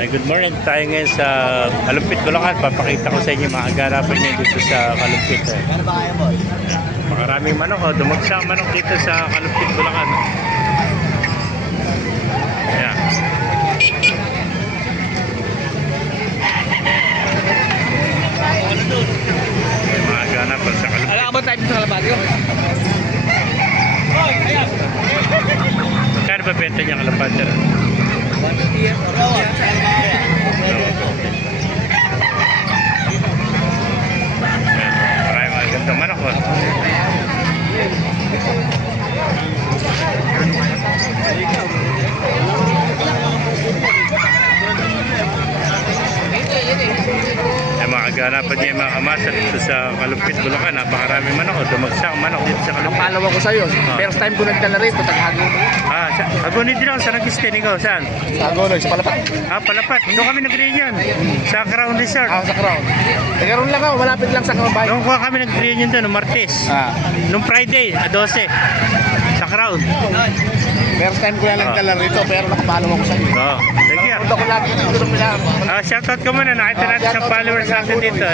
Good morning. Tayo ngayon sa Kalumpit, Bulacan. Papakita ko sa inyo mga agarapan niya dito sa Kalumpit. Ano ba kaya mo? Makaraming manok. Dumagsa ang manok dito sa Kalumpit, Bulacan. Ayan. May mga agarapan sa Kalumpit. Alam ka ba tayo sa kalabati? Magkano ba benta niya kalapati? 150 yan. Maraming mga gandang manok. Ay mga kaganapan niya yung mga kamasa dito sa Kalumpit, Bulacan. Napakaraming manok. Dumagsa ang manok dito sa Kalumpit. Pangalawa ko sa'yo. First time ko nagdala rito, taghagin mo. Agunit din ako sa nag-stain. Ikaw, saan? Sa Agonoy, sa Palapak. Palapat. Doon kami nag-reunion. Sa Crown Resort. Sa Crown. Nagkaroon lang ako, malapit lang sa Crown. Doon kuha kami nag-reunion doon, noong Martes. Noong Friday, 12. Sa Crown. First time ko lang nagdala rito, pero nakapalaw ako sa'yo. Oo. Thank you. Punta ko lagi dito ng Milano. Shoutout ko muna. Nakita natin sa followers natin dito.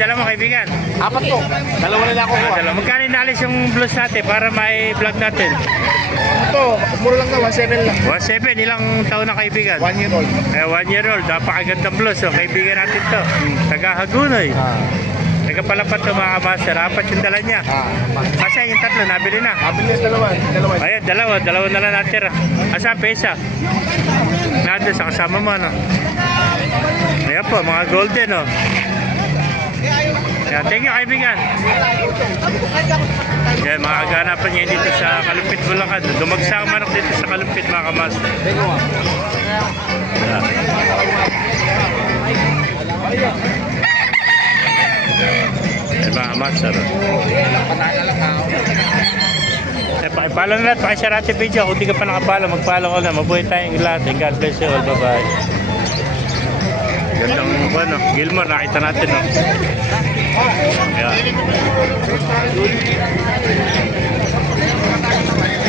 Dala mo kaibigan. Apat to. Dalawa na lang ako kuha. Magkano inalis yung blues natin para may vlog natin? Ito, mura lang na, 1.7 lang. 1.7, ilang taon na kaibigan? 1 year old. 1 year old, napakagandang blues. So, kaibigan natin to. Taga Hagunoy. Taga Palapat to mga master. Apat yung dala niya. Kasi yung tatlo, nabili na. Nabili na dalawa. Ayan, dalawa na lang natin. Asa pesa? Nandun sa kasama mo, no? Ayan po, mga golden, no? Ayan, thank you, kaibigan. Ayan, mga aganapan niya dito sa Kalumpit, Bulacan. Dumagsa ang manok dito sa Kalumpit, mga kamaster. Ayan, mga kamaster. Pakipalo na lahat, pakishare natin video. Kung di ka pa nakapalo, magpalo ko na. Mabuhay tayong lahat. God bless you all. Bye-bye. Gandang ano, Gilmore, nakita natin. No? Yeah.